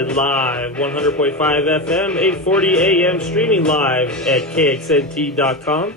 Recorded live, 100.5 FM, 840 AM, streaming live at KXNT.com.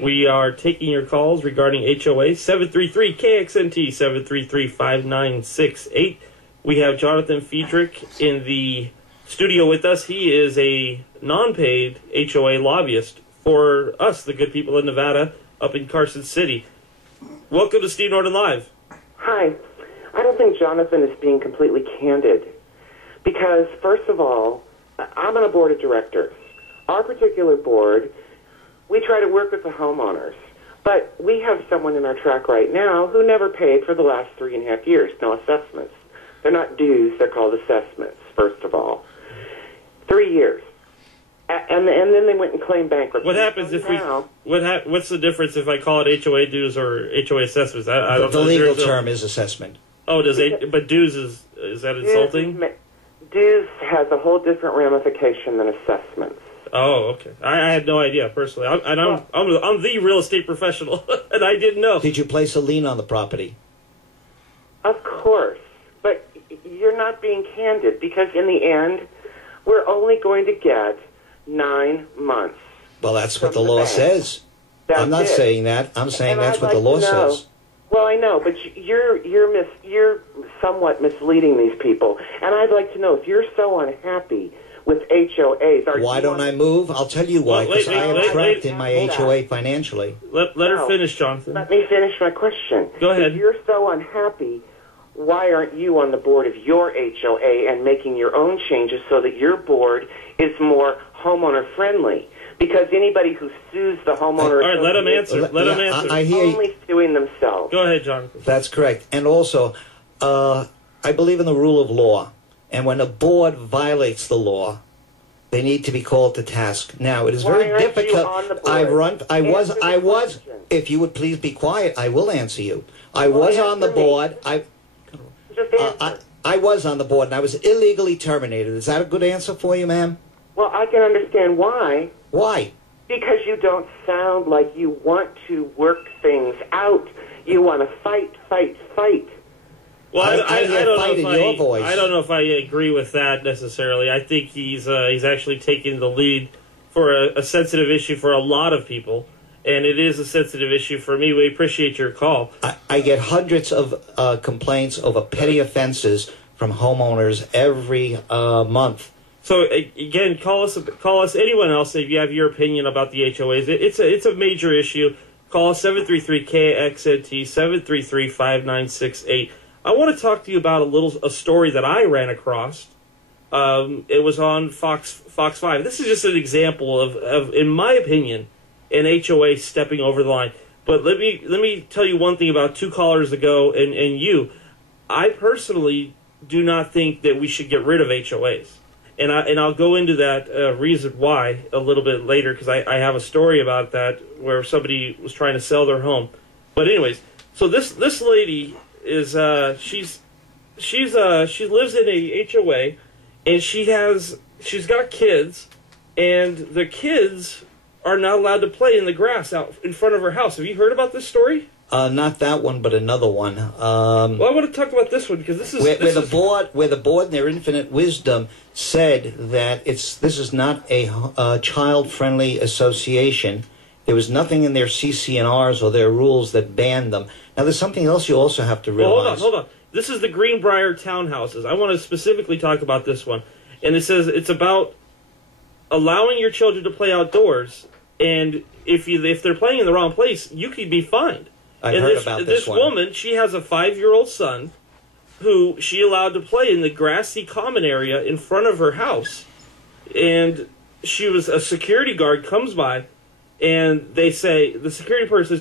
We are taking your calls regarding HOA, 733-KXNT, 733-5968. We have Jonathan Fiedrich in the studio with us. He is a non-paid HOA lobbyist for us, the good people of Nevada, up in Carson City. Welcome to Steve Norton Live. Hi. I don't think Jonathan is being completely candid because, first of all, I'm on a board of directors. Our particular board, we try to work with the homeowners, but we have someone in our track right now who never paid for the last 3.5 years, no assessments. They're not dues, they're called assessments, first of all. 3 years. And then they went and claimed bankruptcy. What happens if what's the difference if I call it HOA dues or HOA assessments? I don't the know. legal term is assessment. Oh, but dues is that insulting? Dues has a whole different ramification than assessments. Oh, okay. I had no idea personally. I'm the real estate professional, and I didn't know. Did you place a lien on the property? Of course, but you're not being candid because in the end, we're only going to get 9 months. Well, that's what the law says. I'm not saying that. I'm saying that's what the law says. Well, I know, but you're somewhat misleading these people. And I'd like to know if you're so unhappy with HOAs. Why don't I move? I'll tell you why, because I am trapped in my HOA financially. Let her finish, Jonathan. Let me finish my question. Go ahead. If you're so unhappy, why aren't you on the board of your HOA and making your own changes so that your board is more homeowner-friendly? Because anybody who sues the homeowner... All right, let him answer. Let him answer. I hear only suing themselves. Go ahead, Jonathan. That's correct. And also, I believe in the rule of law. And when a board violates the law, they need to be called to task. Now, it is very difficult. You on the board? I was. If you would please be quiet, I will answer you. I was on the board. I was on the board, and I was illegally terminated. Is that a good answer for you, ma'am? Well, I can understand why. Why? Because you don't sound like you want to work things out. You want to fight. Well, I don't know if I agree with that necessarily. I think he's actually taking the lead for a sensitive issue for a lot of people, and it is a sensitive issue for me. We appreciate your call. I get hundreds of complaints over petty offenses from homeowners every month. So again, call us. Anyone else if you have your opinion about the HOAs. It's a major issue. Call us 733-KXNT 733-5968. I want to talk to you about a story that I ran across. It was on Fox 5. This is just an example of, in my opinion, an HOA stepping over the line. But let me tell you one thing about 2 callers ago and you. I personally do not think that we should get rid of HOAs. And I'll go into that reason why a little bit later because I have a story about that where somebody was trying to sell their home. But anyways, so this lady is she lives in a HOA and she's got kids and the kids are not allowed to play in the grass out in front of her house. Have you heard about this story? Not that one, but another one. Well, I want to talk about this one because this is where the board, in their infinite wisdom, said that this is not a child-friendly association. There was nothing in their CC&Rs or their rules that banned them. Now, there's something else you also have to realize. Well, hold on. This is the Greenbrier townhouses. I want to specifically talk about this one, and it says it's about allowing your children to play outdoors, and if they're playing in the wrong place, you could be fined. I've heard about this one. This woman, she has a 5-year-old son who she allowed to play in the grassy common area in front of her house. And a security guard comes by, and the security person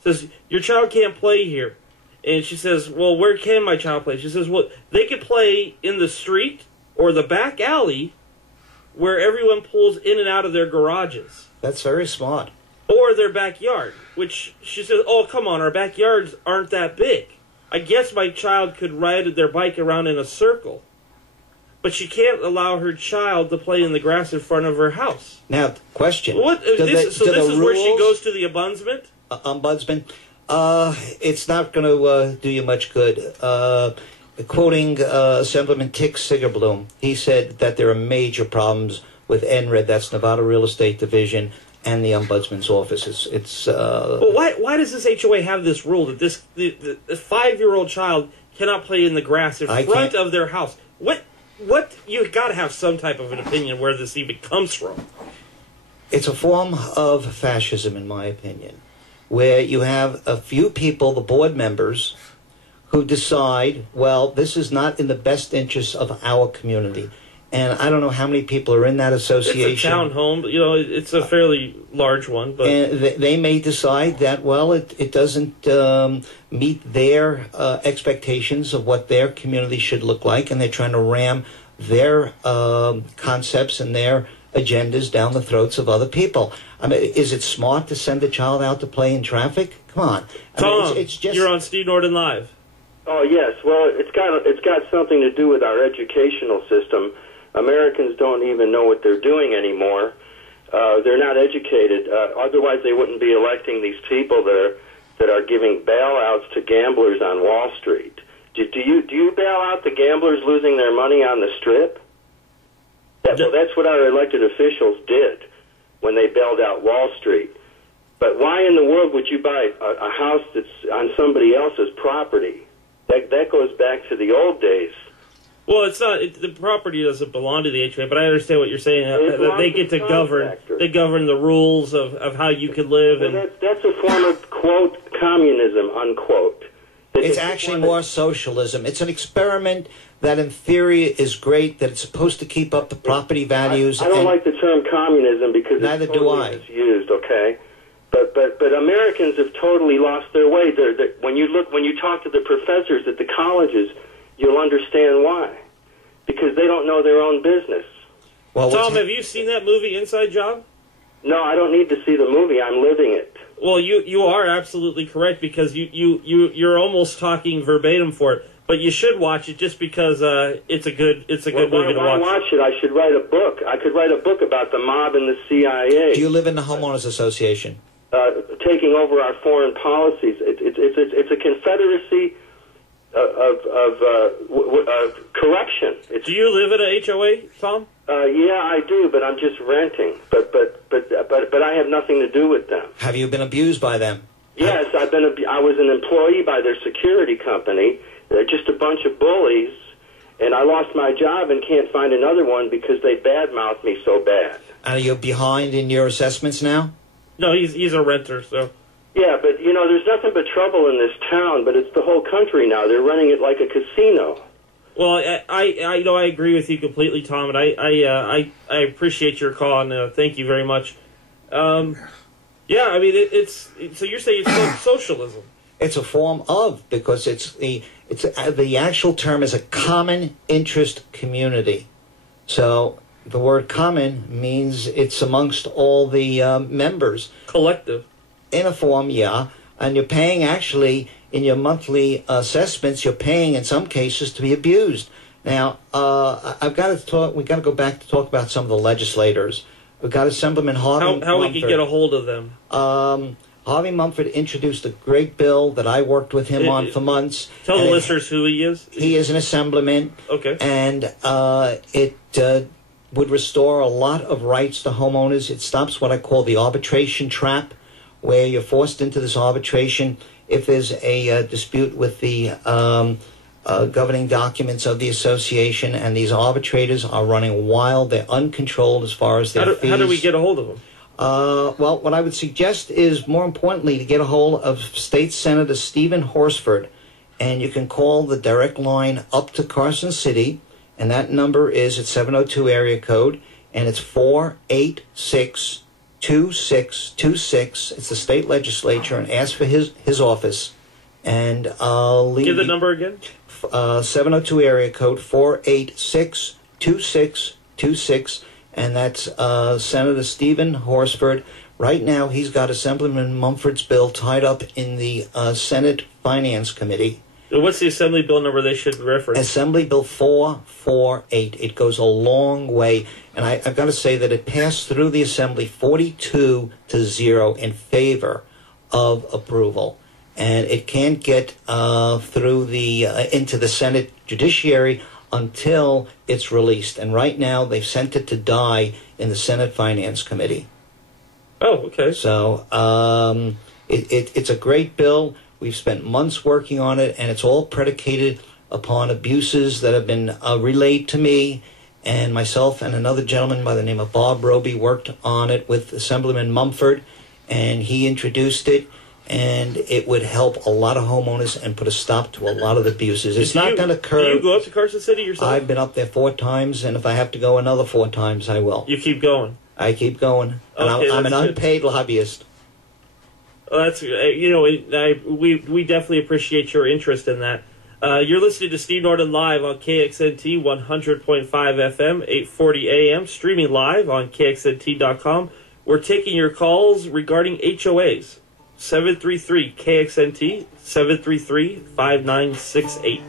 says, your child can't play here. And she says, well, where can my child play? She says, well, they could play in the street or the back alley where everyone pulls in and out of their garages. That's very smart. Or their backyard, which she says, oh, come on, our backyards aren't that big. I guess my child could ride their bike around in a circle. But she can't allow her child to play in the grass in front of her house. Now, question. This is where she goes to the ombudsman? Ombudsman? It's not going to do you much good. quoting Assemblyman Tick Sigerbloom, he said that there are major problems with NRED, that's Nevada Real Estate Division, and the Ombudsman's office. Well, why does this HOA have this rule that the 5-year-old child cannot play in the grass in front of their house? What you got to have some type of an opinion where this even comes from. It's a form of fascism, in my opinion, where you have a few people, the board members, who decide, well, this is not in the best interest of our community. And I don't know how many people are in that association. It's a townhome, it's a fairly large one. But and they may decide that, well, it doesn't meet their expectations of what their community should look like, and they're trying to ram their concepts and their agendas down the throats of other people. I mean, is it smart to send a child out to play in traffic? Come on. Tom, it's just... you're on Steve Norton Live. Oh, yes. Well, it's got something to do with our educational system. Americans don't even know what they're doing anymore. They're not educated. Otherwise, they wouldn't be electing these people that are giving bailouts to gamblers on Wall Street. Do you bail out the gamblers losing their money on the Strip? Well, that's what our elected officials did when they bailed out Wall Street. But why in the world would you buy a house that's on somebody else's property? That goes back to the old days. Well, it's not. The property doesn't belong to the HOA, but I understand what you're saying. They get to govern. They govern the rules of how you can live. Well, that's a form of, quote, communism, unquote. It's actually more socialism. It's an experiment that in theory is great, that it's supposed to keep up the property values. I don't like the term communism because neither it's totally misused, okay? But Americans have totally lost their way. When you talk to the professors at the colleges, you'll understand why. Because they don't know their own business. Well, Tom, have you seen that movie, Inside Job? No, I don't need to see the movie. I'm living it. Well, you are absolutely correct because you're almost talking verbatim for it. But you should watch it just because it's a good movie to watch. Why watch it? I should write a book. I could write a book about the mob and the CIA. Do you live in the homeowners association? Taking over our foreign policies. It's a confederacy of corruption. Do you live at a HOA, Tom? Yeah, I do, but I'm just renting. But I have nothing to do with them. Have you been abused by them? Yes, I was an employee by their security company. They're just a bunch of bullies, and I lost my job and can't find another one because they badmouthed me so bad. Are you behind in your assessments now? No, he's a renter, so. Yeah, but there's nothing but trouble in this town. But it's the whole country now. They're running it like a casino. Well, I agree with you completely, Tom, and I appreciate your call, and thank you very much. Yeah, I mean it's so you're saying it's socialism. It's a form of, because the actual term is a common interest community. So the word common means it's amongst all the members. Collective. In a form, yeah. And you're paying, actually, in your monthly assessments, you're paying in some cases to be abused. Now, we've got to go back to talk about some of the legislators. We've got Assemblyman Harvey Mumford. How we can get a hold of them? Harvey Mumford introduced a great bill that I worked with him on for months. Tell the listeners who he is. He is an assemblyman. Okay. And it would restore a lot of rights to homeowners. It stops what I call the arbitration trap, where you're forced into this arbitration if there's a dispute with the governing documents of the association, and these arbitrators are running wild. They're uncontrolled as far as their fees. How do we get a hold of them? Well, what I would suggest is, more importantly, to get a hold of State Senator Stephen Horsford, and you can call the direct line up to Carson City, and that number is at 702 area code, and it's 486-2626. It's the state legislature, and ask for his office. And give the number again. 702 area code 486-2626. And that's Senator Stephen Horsford. Right now, he's got Assemblyman Mumford's bill tied up in the Senate Finance Committee. What's the Assembly bill number they should reference? Assembly Bill 448. It goes a long way. And I've got to say that it passed through the Assembly 42-0 in favor of approval. And it can't get through into the Senate judiciary until it's released. And right now, they've sent it to die in the Senate Finance Committee. Oh, okay. So it's a great bill. We've spent months working on it, and it's all predicated upon abuses that have been relayed to me. And myself and another gentleman by the name of Bob Roby worked on it with Assemblyman Mumford, and he introduced it, and it would help a lot of homeowners and put a stop to a lot of the abuses. It's not going to curb. Do you go up to Carson City yourself? I've been up there 4 times, and if I have to go another 4 times, I will. You keep going. I keep going, and Okay, I'm an that's good. unpaid lobbyist. Well, that's we definitely appreciate your interest in that. You're listening to Steve Norton live on KXNT 100.5 FM, 840 AM, streaming live on KXNT.com. We're taking your calls regarding HOAs. 733 KXNT 733 5968.